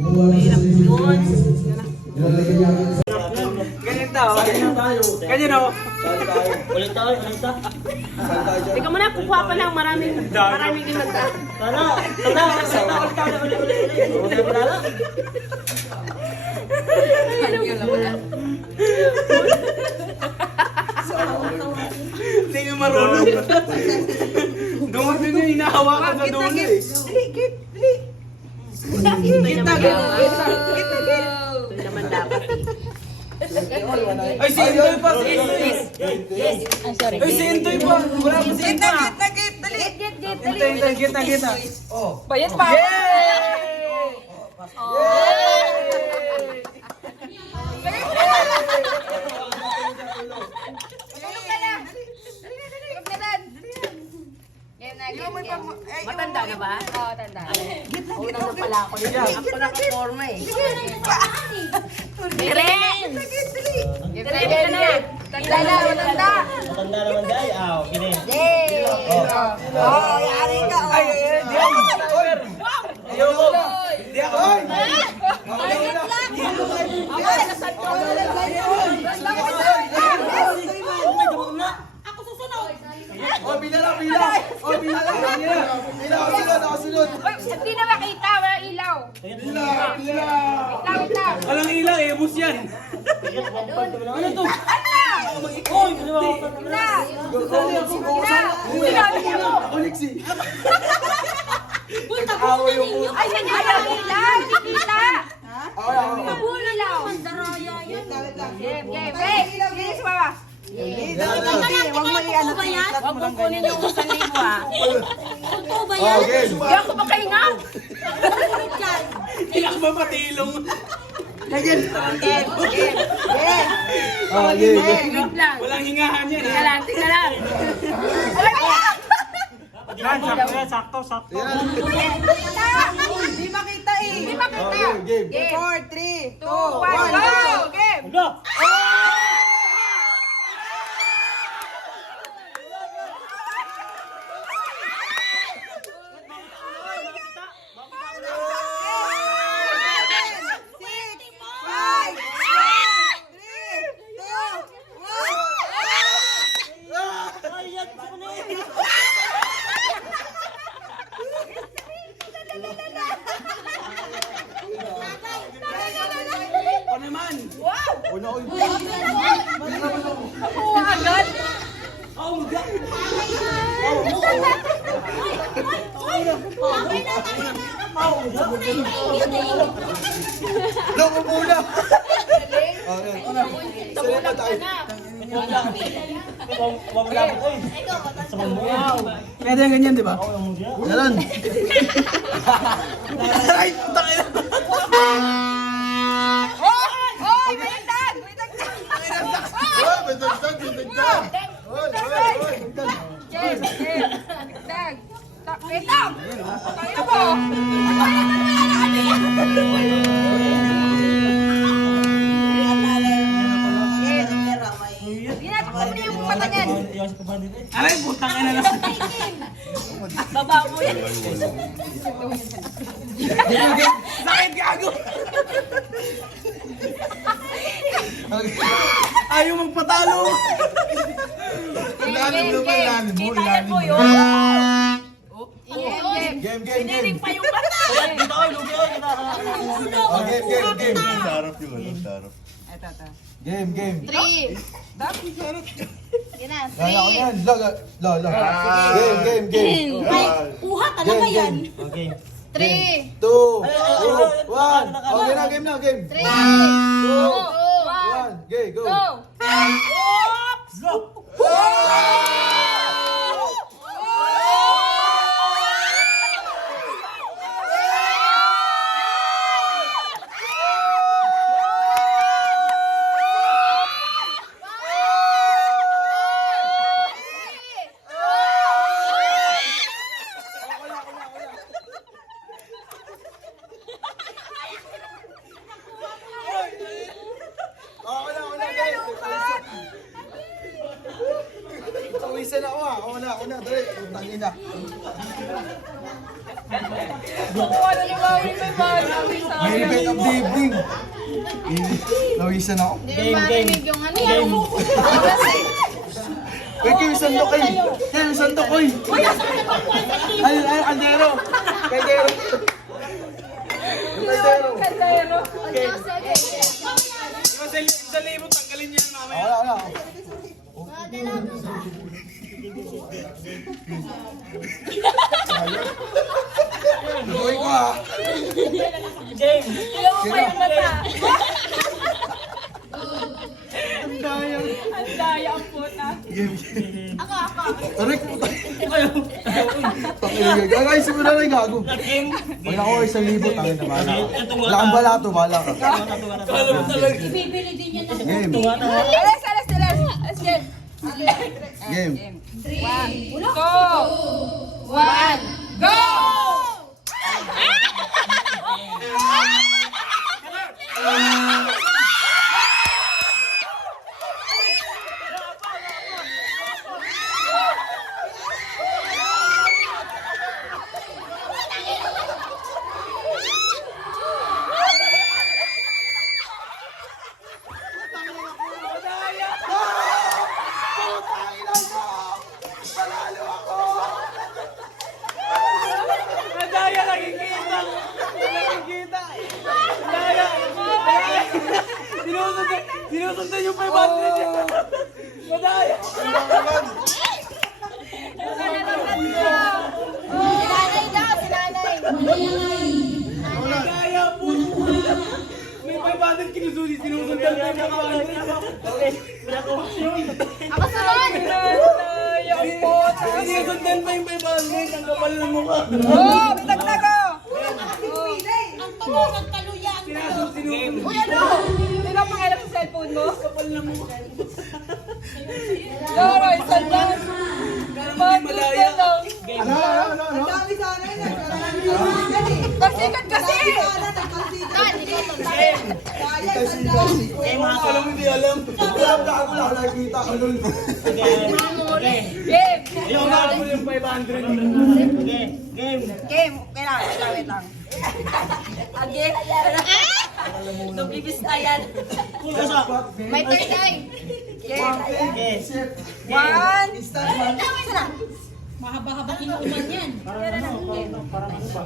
Mahirap yun. Ganyan daw. Ganyan o. Ulit tayo. Teka muna, kukuha pa lang. Maraming ginagda. Hindi ka marunong. Dumating niya hinahawakan sa dulo eh. Kita. Ito naman dapat eh. Ay, si Intoy pa! Sorry. Ay, si Intoy pa! Wala pa si Intoy! Kita! Oh. Bayad pa. Matanda na ba? Oo, tanda. Una na pala ako nila. Ako nakaporma eh. Diren! Diren ka na! Tanda na, tanda. Matanda naman dahil. Kinin. Yay! Oh, yari ka. Ay, di ako! Ayoko! Di ako! Ako susunod. Oh, bila! Oh, bila! Ako sunod! Hindi na makita, wala ilaw. Bila! Wait lang. Walang ilaw eh, bus yan! Ano to? Oy, na. Ako Lixi! Away yung puto! Ay, ayaw ilaw. Kita. Ako! Ilaw. Game. Bilis mo ba? Huwag mo kunin yung 1,000 ah. Totoo ba Oh, game! Hindi ako makahinga. Hindi ako mapatilong! Game. Oh, game! Wait lang. Walang hingahan yan Tika lang. Sakto. Hindi makita eh. Hindi makita. Oh, game! 4, 3, 2, 1, go! Game! Go! O naman! Wow! Una ko yung... Nakuha agad! Oh, God! Loko muna! Okay, una. Sila na tayo. Wag mo lang. Sa mambuya. Pwede yung ganyan, di ba? Ako yung mambuya. Ganon. Ay, putang ina. Hoy! May dagdag! May dagdag! Oy, may dagdag, may dagdag. Oy. Game! Dagdag! Wait lang! Tayo po! Tayo mo na Hindi natin kung yung mata niyan. Iwas pa ba dito? Aray, putang ina na. Baba mo yan. Sakit gago. Ayaw magpatalo. Ilalim naman, ilalim mo, Kitayan mo ilalim mo. yun. Game. Piniling pa yung mata. Dito ako, lugi ako. Oh, game. Sarap yung ano, sarap. Game. 3! Yan na, Kaya ko 3! yan. Lo. Game. Kuha talaga yan! Okay. 3! 2, 1. Okay na, game. 3! 2! 1. Okay, go. Go! Pawisan ako ah. Una, dali. Putang ina. Kukuha na ni Mami may bala. May event of the evening. Nawisan ako. Hindi yung marinig yung ano yan. Wait, kayo sandok kayo. Kayo sandok ko eh. Ay, kaldero. Kaldero. Kaldero. Kaldero. Sa libo, tanggalin niya yung mamaya. Wala. Buhay ko ah. Game. Ilaw mo pa yung mata. Ang daya. Ang daya ang puta. Game. Ako. Aray ko. Guys, simula na yung gago. Game. Pag ako 1,000, tangin na bahala ka. Wala kang balato, bahala ka. Ibibili din yan ng... Game. Alas. Game. Game. 1, 2, 1, go! Madaya, nakikita. Nakikita. Madaya. Sinusundan yung 500 niya. Madaya. Sinanay daw, sinanay. Madaya po. May 500 kinusulit. Sinusundan yung 500. Ako sunod. Sinusundan pa yung 500. Ang kapal ng mukha. Oh, bitag ko. Ang tulo, nagkaluya ang tulo. Uy, ano? Hindi ka pakialam sa cellphone mo? Kapal ng mukha. Loro, isang lang. Malaya. Ano? Pasikat kasi! Dan, ikaw to. Game ha. Alam mo, hindi alam. Alam na ako lang nakikita ko nun. Game! Yung mga mo yung 500. Game. Game! Wait lang. Again? Nabibis na yan. May third eye. Game! Yes. 1, isa na. Mahaba-haba kinuman yan. Isa.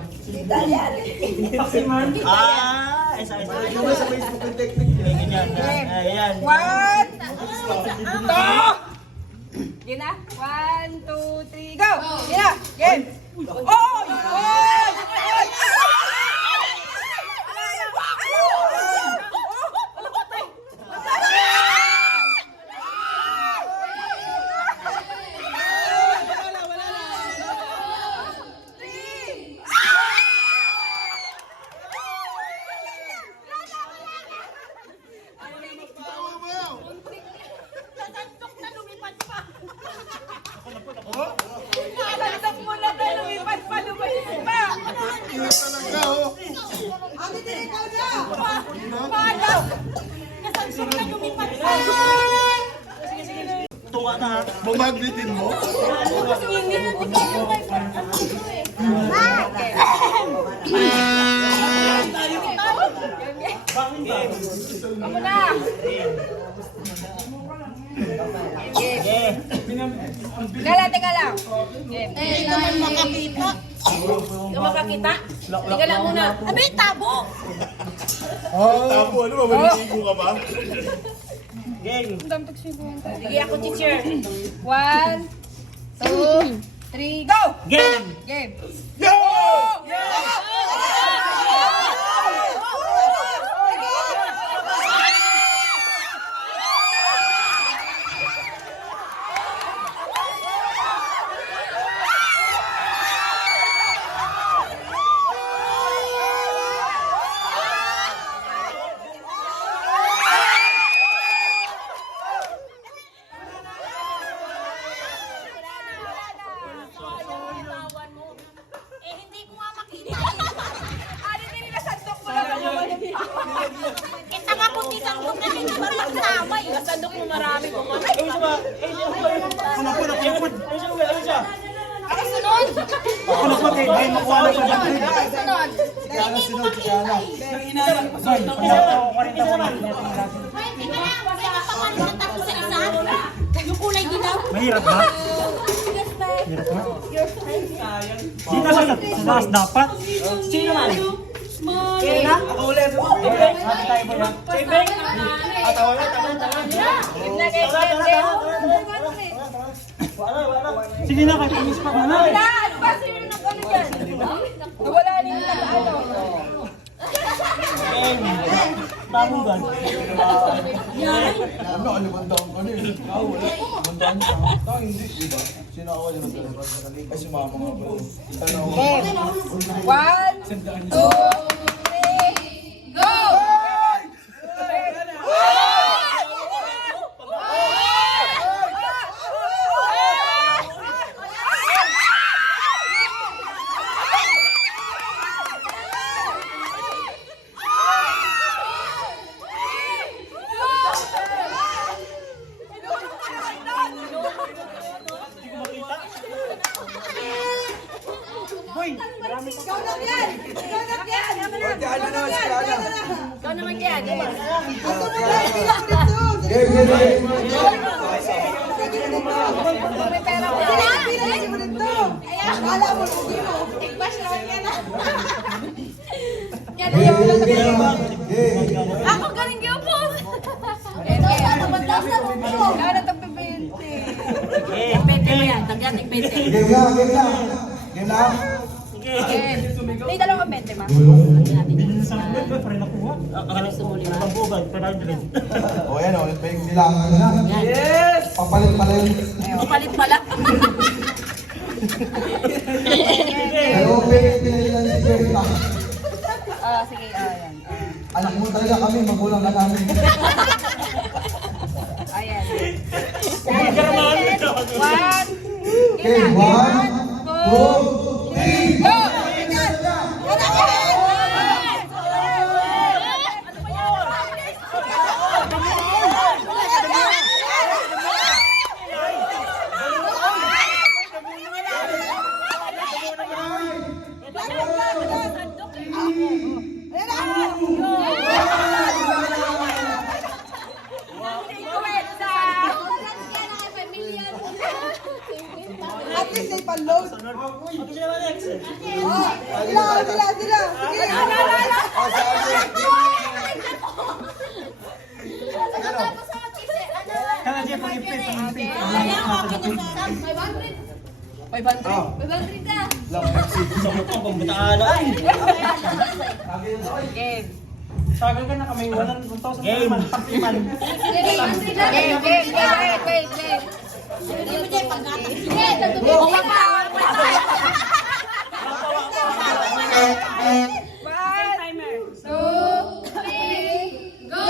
Yung sa Facebook yung technique niya. Ganyan. Ayan. 1, 2, Game na? 1, 2, 3, go! Game na! Game! Oh! Nasandok na lumipad pa. Nasandok mo na tayo, lumipat pa. Talaga oh. Paano? Nasandok na lumipad pa. Tunga na ha. Bumagnitin mo? Kamu na! Game. Teka lang. Game. Hindi naman makakita. Hindi makakita. Tingnan lang muna. Abi, tabo. Tapo, ano ba? Maliligo ka ba? Game. Sige ako, teacher. 1, 2, 3, go! Game. Game. Eh, hindi ko nga makita. Ano din nila sandok mo lang ako? Kita nga kung tisandok na hindi ba magtama eh. Nasandok mo marami ko. Ayun siya ba? Ayun siya ba? Ayun siya ba? Ayun siya ba? Ako sunod. sunod. Ako na po, ay makuha na siya. Sunod. Kaya sunod si Kala. Nang inaanap ko sa Isa po, 40 po na. Yung kulay dilaw. Mahirap ba? Mahirap ba? Dito sa taas dapat. Sino man? Ako ulit. Hati tayo po yan. Sige na, kahit inis pa ka na. Ano ba? Sino yung nag-ano dyan? Nawala na yung nag-ano. Tamo ba? Ano, alimandaan ka na eh. Wala. Alimandaan ka. Hindi, di ba? Sino ako alimandaan? Ay, si mama nga ba? Tanaw. Game. 1, 2, 3, go! Boy, marami pa. Ikaw lang yan! Ikaw lang yan! Kala na, si Kala. Ikaw naman yan. Game, game, game. Game, game, game. Ako galing yung po. Kaya tagpipinti. Pwede mo yan. Tagyan ng pwede. Game lang, game lang. Game lang. May dalawang 20, ma. Bilhin sa akin, pa rin nakuha. Kami sumuli ma. Pagbugan, pero hindi rin. O yan, o. May nilangan na. Yes! Papalit pala yun. Kapalit pala. Pero pinilan si Berta. Sige, ayan. Anak mo talaga kami, magulang ka namin. Ayan. One. Okay, 1, 2, 3, go! At least ay pan-load. Sila. Sila. Sige. Kaya siya pag-ipit, pag-ipit. 500. Game. Sagal ka na kamay 1,000 Game. naman. Paktiman. Game. Wait. Hindi mo dyan pag-ata. Bawa pa. Timer. 2, 3, go!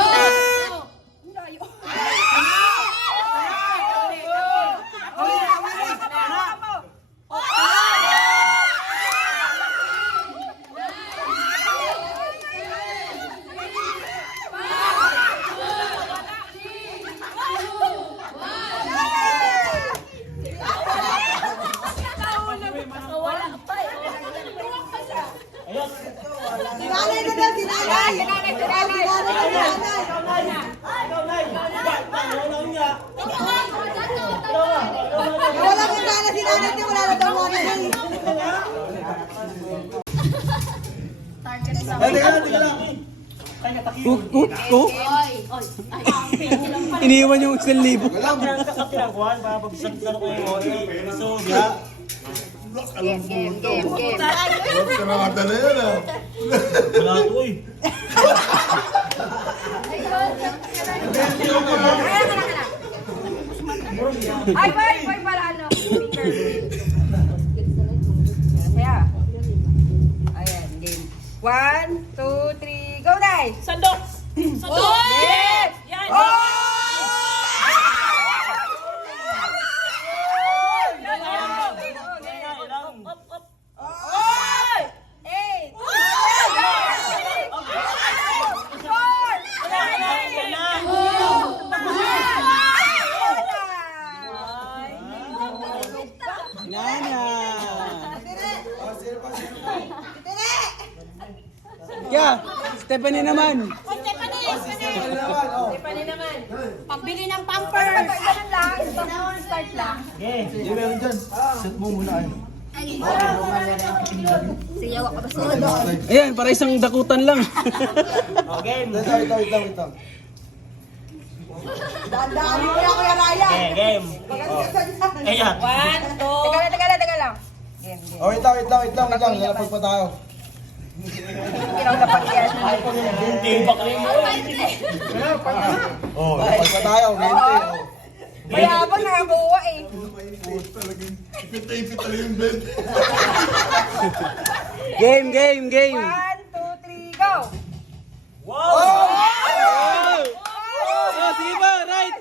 Wala kang nana si nanay, di wala na daw mga nanay. Iniwan yung 1,000. Katirangkuhan, babagsak ka na ko yung so, ya. Game. Kanakata na yan ah. Wala to eh. Ay, boy, para ano? Speaker. Kaya. Ayan, game. 1, 2, 3, go, Day! Sandok. Sandok. Yes! Yan. Nana! Yeah, Stephanie naman. O, Stephanie! Ano naman, oh. Stephanie naman. Pambili ng pampers. Ganun lang. Start lang. Okay. Hindi meron dyan. Set mo muna ay. Sige, wak ka ba sa Ayan, para isang dakutan lang. Oh, game. Wait lang. Daan mo na, Kuya Raya. Okay, game. Ayan. 1, 2, Teka lang. Game. Oh, wait lang. Lalapag pa tayo. Ginaw na pag yan. Tibak rin mo. Oh, lalapag pa tayo. Kaya habang nakakuha eh. Ipit talaga yung bed. Game. 1, 2, 3, go! Wow! Oh, sige ba? Right.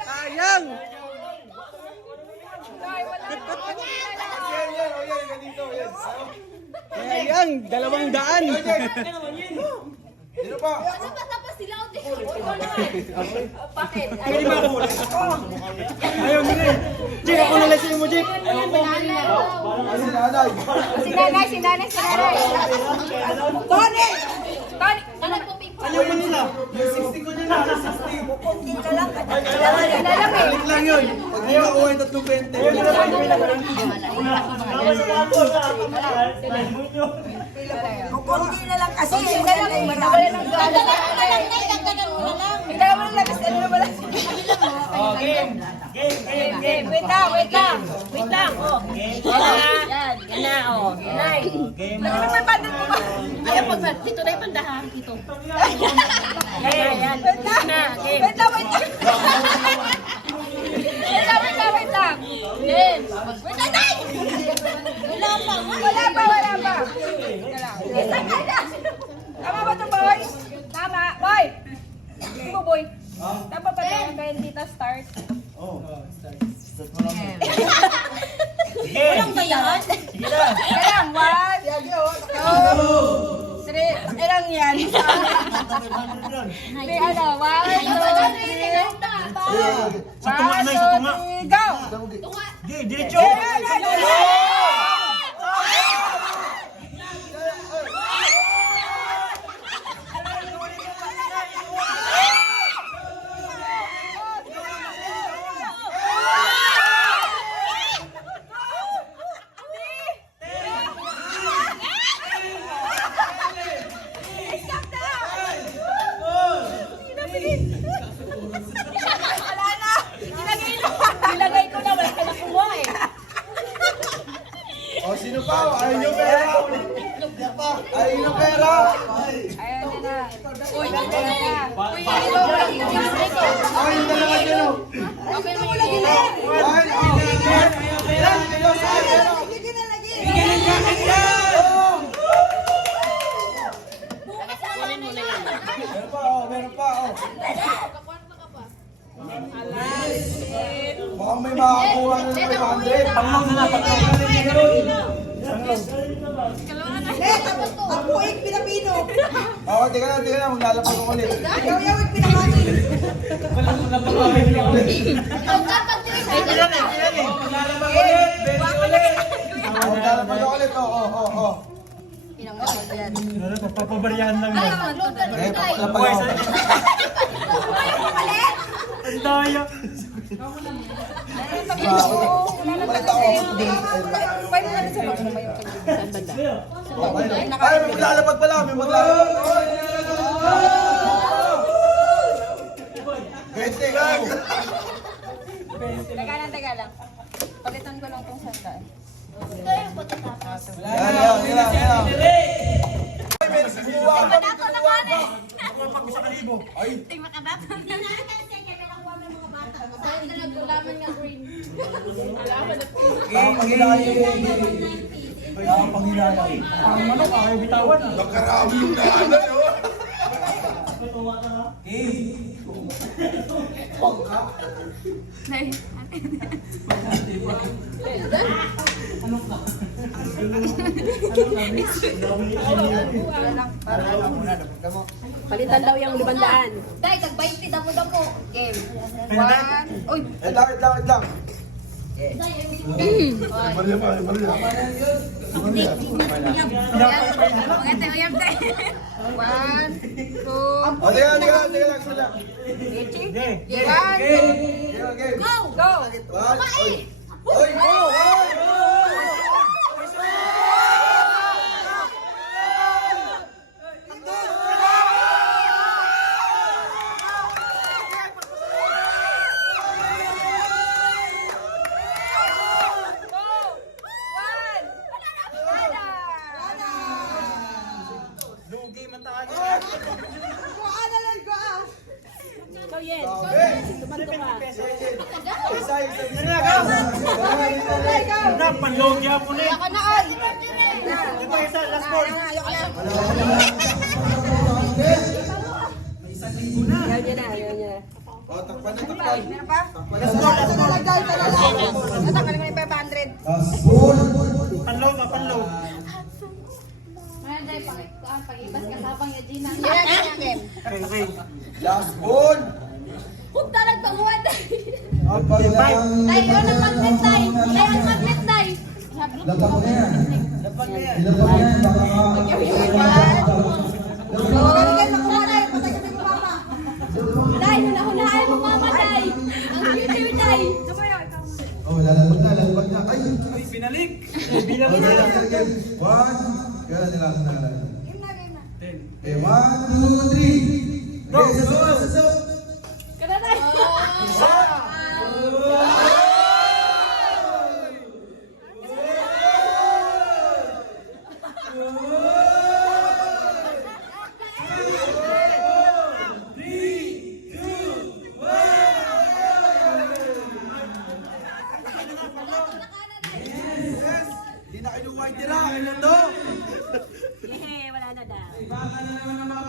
Sayang! Sayang! 200! Sino pa? Ayaw mo rin. Jake, ako nalasing mo, Jake. Ay, si nanay. Sinanay. Tony! Ayaw mo nila. Yung 60 ko nila. 60. Balik lang yun. Pag di makuha yung 320. Kukunti na lang kasi. Oh, game. Wait lang. Oh. Yan na, oh. Yan. Game. Ayaw, dito na yung pandahan. Dito. Yan. Game. Wait lang. Game. Wala pa. Tama ba ito, boy? Tama. Boy! Hindi mo, boy. Tama ba ito? Kaya dito start. Walang gayaan. Sige na. Kailang, 1, 2, 3. Ilang yan? May ano, 1, 2, 3. Sa tunga na, sa tunga. Go! Sige, diretso. Ilagay ko na, wala ka na kumuha eh. Oh, sino pa? Ayaw nyo pera. Ayaw nyo pera. Ayan na. Uy, na. Ayaw yung dalawa dyan, oh. Okay, mo Ayaw, Sige na lagi. Meron pa, oh. Mukhang may makakuha na ng 500. Panglaw na. Ang puwing Pilipino. Oh, teka lang. Maglalapag ako ulit. Yaw-yawit pinakanin. Maglalapag ako ulit, oh. Papabaryahan lang yan. Papalapag ako. Ang daya. Palit ako. Pwede na rin sa mga Ay, may maglalapag pala. May maglalapag. 20 lang. Teka lang. Palitan ko lang itong sandal. Yan. May nagkukuha ka. Pag sa kalibo. Panghinayang. Ang manok, ayaw bitawan. Nakarami yung naanan, oh. Palitan daw yung 500. Day, tag-20 damo-damo. Game. Pwede ba? Uy, Wait lang. Maria pa, Maria. maganda uyab day. 1, 2, O, teka lang, sila. Sige. 1, Go! go! Oy! Lugi man tayo. Ikaw, Yen. Tumanto ka. Anak, panlogi ako na eh. Ako na ay! Ito isa, last four. Ayaw niya na, ayaw niya na. O, takpan na, takpan. Meron pa? Last four, last four. Natanggalin mo na yung 500. Panlog ka, panlog. Pag-ibas ka sabang ya Gina. Yan, game. Okay, okay. Last ball! Huwag talag panguwan day. Five. Day, yun ang magnet day. Day, ang magnet day. Day, hunahunahan mo mama day. Ang cute day. Oh, lalabag na. Ay! Binalik. Bilang na. One. Kaya nila. Okay, 1, 2, 3. Go! Go! Kada day. Hindi na kinukuha yung tira. Kailan to? Hehe, wala na daw. Baka na naman ang mga